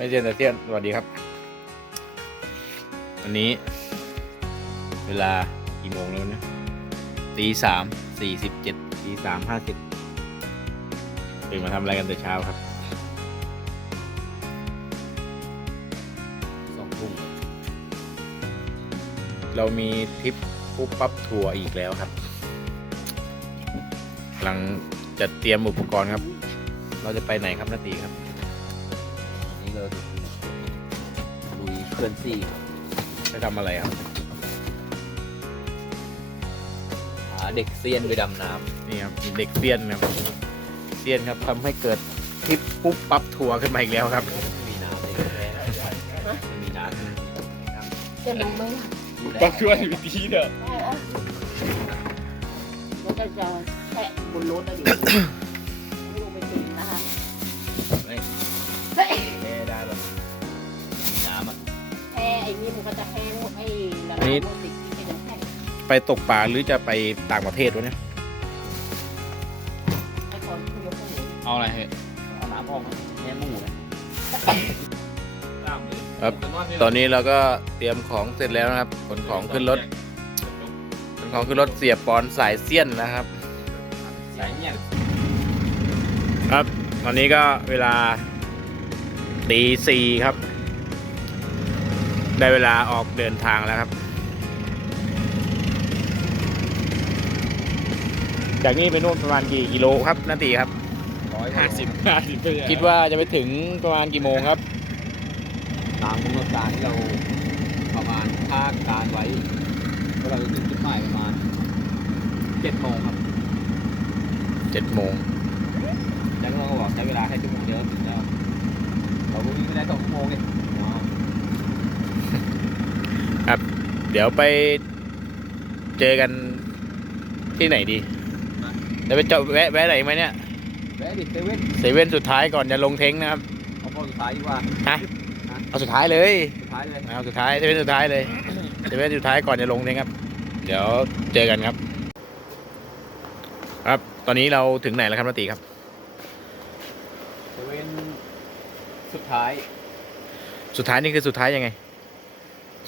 ไม่เซียนแต่เซียนสวัสดีครับ วันนี้ เวลากี่โมงแล้วเนี่ยตีสามสี่สิบเจ็ดตีสามห้าสิบตื่นมาทำอะไรกันแต่เช้าครับสองทุ่มเรามีทริปปุ๊บปั๊บทัวร์อีกแล้วครับกำลังจัดเตรียมอุปกรณ์ครับ เราจะไปไหนครับนาตีครับอั นนี้เราจะลุยเคลื่อนซี่ไปทำอะไรครับหาเด็กเซียนไปดำน้นี่ครับมีเด็กเซียนนะครับเซียนครับทำให้เกิดทริปปุ๊บปั๊บทัวร์ขึ้นมาอีกแล้วครับำไม่มีน้ำเลยแม่ไม่มีน้ำจะรู้ไหมล่ะต้องช่วยวิธีเด้ออ๋อแล้วก็จะแทะบนรถอะดิไม่ นน้ำแข็งไปตกปลาหรือจะไปต่างประเทศวะเนี่ยไอ้คนคุณยกขึ้นหนูเอาอะไรเฮ้ยเอาน้ำออกนะแม่หมูนะครับ ตอนนี้เราก็เตรียมของเสร็จแล้วนะครับขนของขึ้นรถขนของขึ้นรถเสียบปอนสายเซียนนะครับ สายเงี้ยครับ ตอนนี้ก็เวลาตีสี่ครับ ได้เวลาออกเดินทางแล้วครับ จากนี้ไปนู่นประมาณกี่กิโลครับนาตีครับร้อยห้าสิบห้าสิบไปเลยคิดว่าจะไปถึงประมาณกี่โมงครับ ตามกำหนดการที่เราประมาณคาดการไว้ว่าเราจะถึงจุดหมายประมาณเจ็ดโมงครับเจ็ดโมงแล้วก็บอกใช้เวลาแค่ชั่วโมงเดียวถึงแล้วเราก็วิ่งไม่ได้สองชั่วโมงเลยอ๋อเดี๋ยวไปเจอกันที่ไหนดีเดี๋ยวไปเจาะแวะแวะไหนไหมเนี่ยแวะดิเซเว่นเซเว่นสุดท้ายก่อนจะลงเท้งนะครับเอาพอสุดท้ายดีกว่าฮะเอาสุดท้ายเลยสุดท้ายเลยเอาสุดท้ายเซเว่นสุดท้ายเลยเซเว่นสุดท้ายก่อนจะลงเท้งครับ เดี๋ยวเจอกันครับ ครับ ตอนนี้เราถึงไหนแล้วครับนาตีครับเซเว่นสุดท้าย สุดท้ายนี่คือสุดท้ายยังไง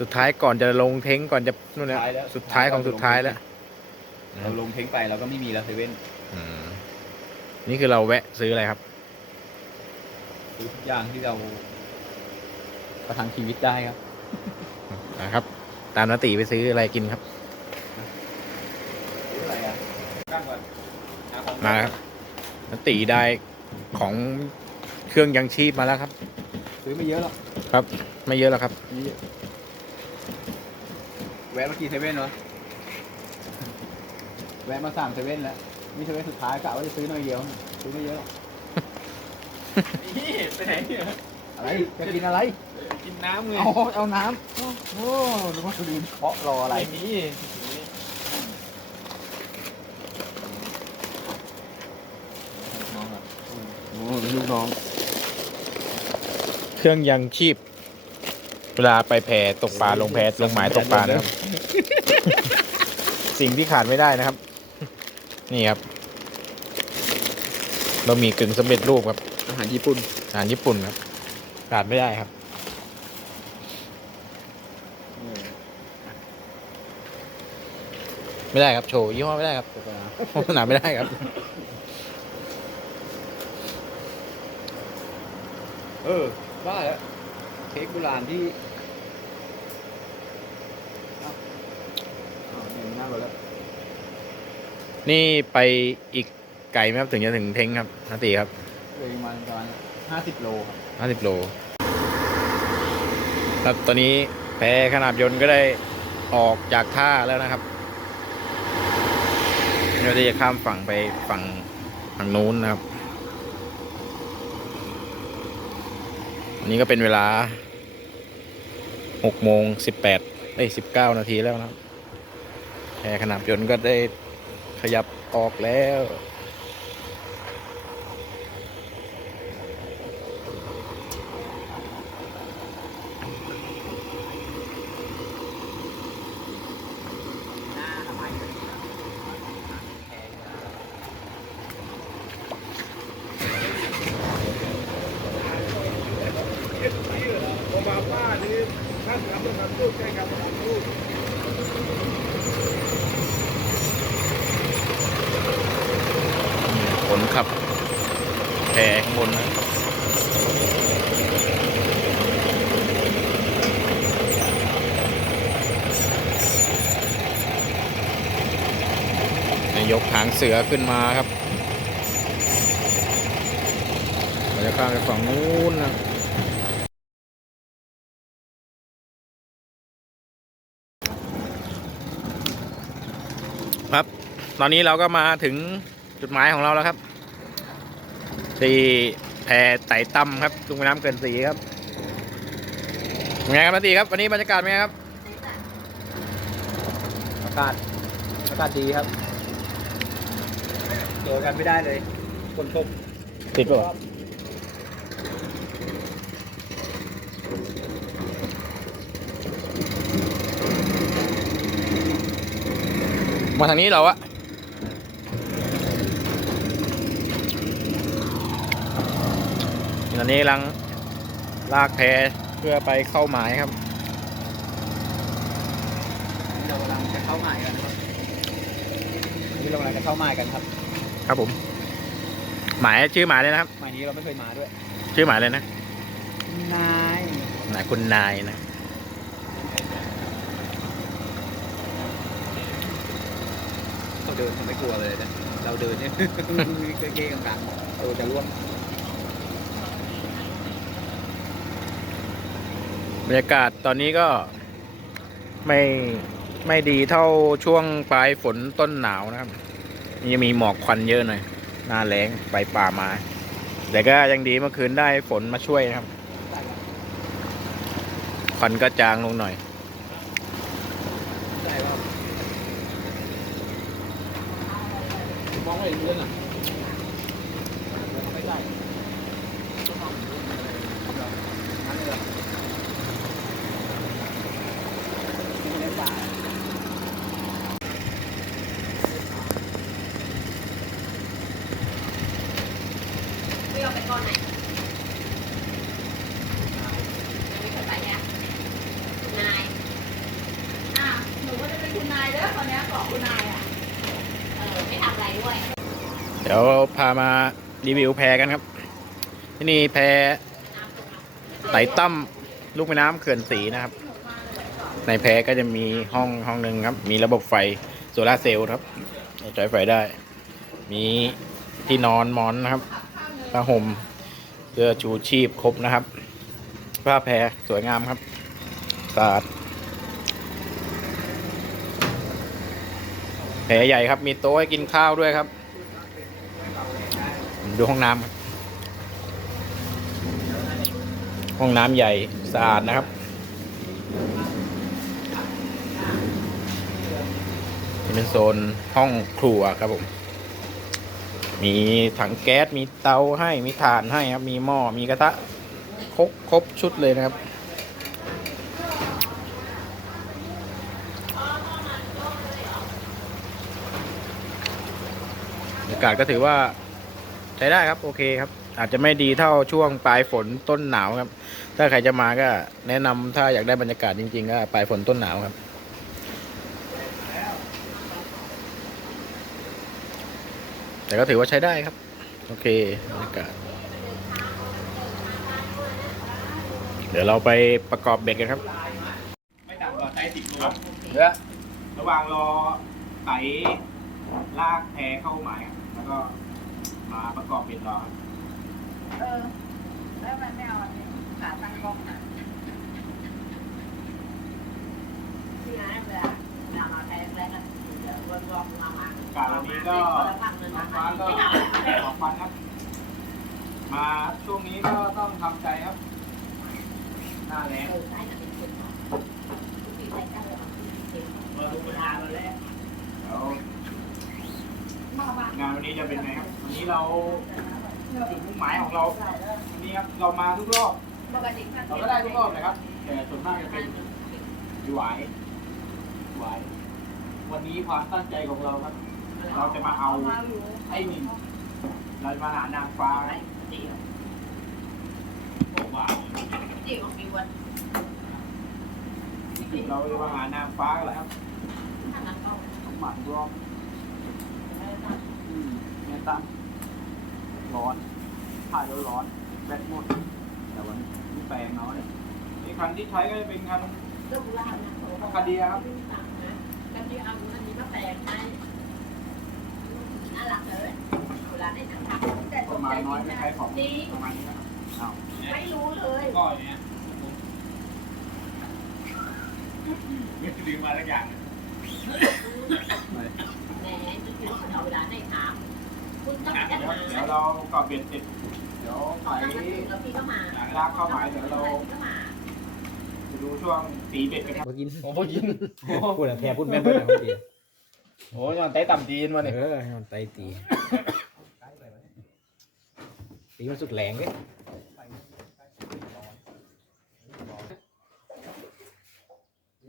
สุดท้ายก่อนจะลงเท้งก่อนจะนู่นนะสุดท้ายแล้วสุดท้ายของสุดท้ายแล้ว เราลงเท้งไปเราก็ไม่มีแล้วเซเว่นอืมนี่คือเราแวะซื้ออะไรครับ ซื้อทุกอย่างที่เราประทังชีวิตได้ครับนะครับ ตามนาตีไปซื้ออะไรกินครับซื้ออะไรอะตั้งก่อนหของมาครับนาตีได้ของเครื่องยังชีพมาแล้วครับ ซื้อไม่เยอะหรอกครับ ไม่เยอะแล้วครับนี่แวะเมื่อกี้เซเว่นเหรอแวะมาสั่งเซเว่นแล้วนี่เซเว่นสุดท้ายกะว่าจะซื้อหน่อยเดียว ซื้อไม่เยอะหรอกนี่ไปไหนเนี่ยอะไร จะกินอะไร กินน้ำไงเอาเอาน้ำ โอ้โหนึกว่าจะดีเคาะรออะไรนี่น้องอะโอ้ลูกน้อง เครื่องยังชีพ เวลาไปแพตกปลาลงแพลงหมายตกปลานะครับ สิ่งที่ขาดไม่ได้นะครับ นี่ครับเรามีกึ่งสำเร็จรูปครับ อาหารญี่ปุ่น อาหารญี่ปุ่นครับขาดไม่ได้ครับ ไม่ได้ครับโชว์ยี่ห้อไม่ได้ครับโฆษณาไม่ได้ครับ เออบ้าแล้วเค้กโบราณที่อ้าวอ้าวเนี่ยมันน่าเบื่อแล้ว นี่ไปอีกไกลไหมครับ ถึงจะถึงเท้งครับนาตีครับเลยประมาณประมาณห้าสิบโลครับห้าสิบโล ครับตอนนี้แพขนาบยนต์ก็ได้ออกจากท่าแล้วนะครับเราจะข้ามฝั่งไปฝั่งฝั่งนู้นนะครับอันนี้ก็เป็นเวลาหกโมงสิบแปดเอ้ยสิบเก้านาทีแล้วนะครับแพขนาบยนต์ก็ได้ ขยับออกแล้วมาว่านี่ท่านทำเป็นำพูดใช่ครับคำพูด ขนขับแพข้างบนนะยกหางเสือขึ้นมาครับเราจะข้ามไปฝั่งนู้นนะครับ ตอนนี้เราก็มาถึงจุดหมายของเราแล้วครับ ที่แพไต่ตั้มครับลุงแม่น้ำเกินสีครับเป็นไงครับนาตีครับ วันนี้บรรยากาศเป็นไงครับ อากาศอากาศดีครับเจอกันไม่ได้เลย คนชมติดป่ะมาทางนี้เราอะ ตอนนี้กำลังลากแพเพื่อไปเข้าหมายครับเรากำลังจะเข้าหมายกันนะครับนี่เรากำลังจะเข้าหมายกันครับ ครับผม หมายชื่อหมายเลยนะครับ หมายนี้เราไม่เคยมาด้วย ชื่อหมายเลยนะ นายหมายคุณนายนะเขาเดินเขาไม่กลัวเลยนะ เราเดินเนี่ยเก้ๆกลางๆตัวจะร่วง รรยากาศตอนนี้ก็ไม่ไม่ดีเท่าช่วงปลายฝนต้นหนาวนะครับนี่มีหมอกควันเยอะหน่อยหน้าแรงไปป่ามา แต่ก็ยังดีเมื่อคืนได้ฝนมาช่วยนะครับควันก็จางลงหน่อย มองไม่เห็นเรื่องอะไม่ใช่นั่นเลยไม่ได้ป่า เดี๋ยคุณนายอะหนูก็จะเป็นคุณนายเด้อตอนเนี้ยบอกคุณนายอะเออไม่ทำอะไรด้วยเดี๋ยวพามารีวิวแพกันครับ ที่นี่แพไต่ตั้มลูกแม่น้ำเขื่อนสีนะครับ ในแพก็จะมีห้องห้องหนึ่งครับ มีระบบไฟโซลาเซลล์ครับใช้ไฟได้ มีที่นอนหมอนนะครับ ผ้าห่มเสื้อชูชีพครบนะครับ ผ้าแพรสวยงามครับสะอาดแพใหญ่ครับ มีโต๊ะให้กินข้าวด้วยครับ ดูห้องน้ำห้องน้ำใหญ่สะอาดนะครับเป็นโซนห้องครัวครับผม มีถังแก๊สมีเตาให้มีถ่านให้ครับ มีหม้อมีกระทะครบครบชุดเลยนะครับบรรยากาศก็ถือว่าใช้ได้ครับ โอเคครับ อาจจะไม่ดีเท่าช่วงปลายฝนต้นหนาวครับ ถ้าใครจะมาก็แนะนำถ้าอยากได้บรรยากาศจริง ๆ ก็ปลายฝนต้นหนาวครับ แต่ก็ถือว่าใช้ได้ครับ โอเคบรรยากาศเดี๋ยวเราไปประกอบเบ็ดกันครับ ไม่ต่ำกว่าใจสิบโลเดี๋ยวระหว่างรอไถลากแพเข้าหมายครับแล้วก็มาประกอบเบ็ดรอครับเออ แล้วมันไม่เอาอันนี้ขาตั้งกล้องน่ะที่ไหนเวลาเวลามาแทนแล้วนะเดี๋ยวรวมรวมมามาอา กาศวันนี้ก็ท้องฟ้าก็ออกควันครับ มาช่วงนี้ก็ต้องทำใจครับ หน้าแรงเออใช่นะเป็นคนเนาลุกมาดูปัญหาแล้วแล้วงานวันนี้จะเป็นไงครับ วันนี้เราจุดมุ่งหมายของเราวันนี้ครับเรามาทุกรอบเราก็ได้ทุกรอบนะครับ แต่ส่วนมากจะเป็นหวายหวายวันนี้ความตั้งใจของเราครับ เราจะมาเอาไอ้นินเราจะมาหานางฟ้าไปเดี๋ยวผมว่าเดี๋ยวมีวันเราจะมาหานางฟ้ากันแล้วครับถ้านักเอาต้องหมั่นรอบเออจ้ะอืมเนี่ยตั้งร้อนถ่ายแล้วร้อนแบตหมดแต่วันนี้แปลงเนาะเนี่ยไอ้คันที่ใช้ก็จะเป็นคันเรื่องโบราณนะโอ้โหคดีครับสั่งนะคดีเอาอันนี้มาแปลงให้ น่ารักเลยเวลาได้ทำทำแต่ประมาณน้อยไม่ใช้ของดีประมาณนี้นะครับอ้าไม่รู้เลยก็อย่างเงี้ยไม่ดึงมาสักอย่างแหมจะคือเอาเวลาได้ถามคุณต้องจัดเดี๋ยวหาเดี๋ยวเรากรอบเบ็ดเสร็จเดี๋ยวไถแล้วพี่ก็มาลากเข้าหมายเดี๋ยวเราพี่ก็มาไปดูช่วงตีเบ็ดกันครับ บ่กินโอ้ยิน พูดอะแพ้พูดแม่นเพิ่นอะเมื่อกี้ โอ้ยอนไต้ต่ำจีนมาเนี่ยเออให้มันไตตีตีมันสุดแรงเด้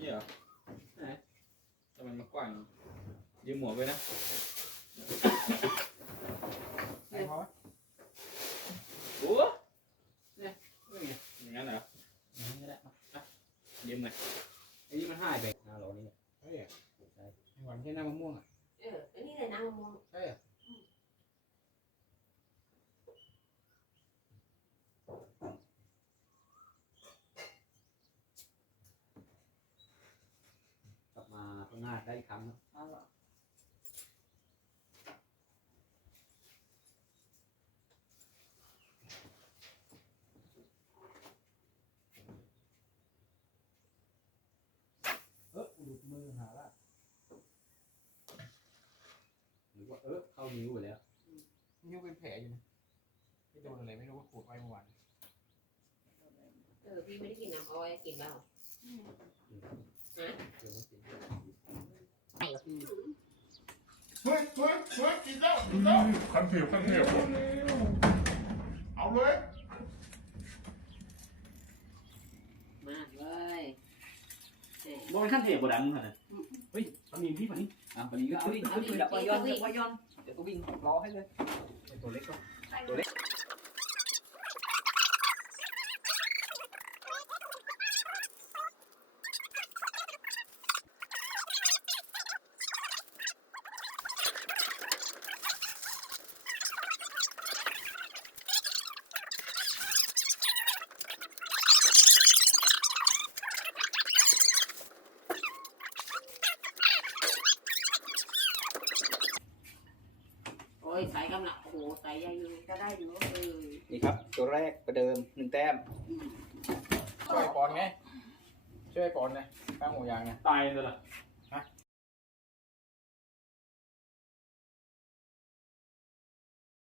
นี่เหรอไหนทำไมมันกว้างยืมหมวกไปนะไหนพอโอ้เนี่ยนี่ไงอย่างนั้นเหรอยืมหน่อย ไอ้นี่มันหายไปหน้าเรานี่เฮ้ย หวานแค่น้ำมะม่วงอะเอออันนี้เลยนะมะม่วงใช่อะกลับมาข้างหน้าได้อีกครั้งนะ เอาเหรอเออหลุดมือหาละหรือว่าเออเข้านิ้วไปแล้ว นิ้วเป็นแผลอยู่นะ ไม่โดนอะไรไม่รู้ว่าขูดไว้เมื่อวานเออพี่ไม่ได้กินน้ำอ้อยกินเปล่าเดี๋ยวมันเป็นไม่หรอกเฮ้ยเฮ้ยเฮ้ยกินแล้วกินแล้วขันเถียบขันเถียบเอาเลยมากเลยเออโดนขั้นเทปกดดันขนาดเฮ้ยปนีพี่ปนีอะปนีก็เอาดิเอาดิเอาดิเอาดิเอาดิเดี๋ยวตัววิ่งรอให้เลยตัวเล็กก็ตัวเล็กโอ้ย ใส่กำลัง โอ้โหใส่ใหญ่อยู่ก็ได้อยู่เออนี่ครับ ตัวแรกประเดิมหนึ่งแต้มช่วยปอนไงช่วยปอนไงข้างหูยางไงตายเลยล่ะเ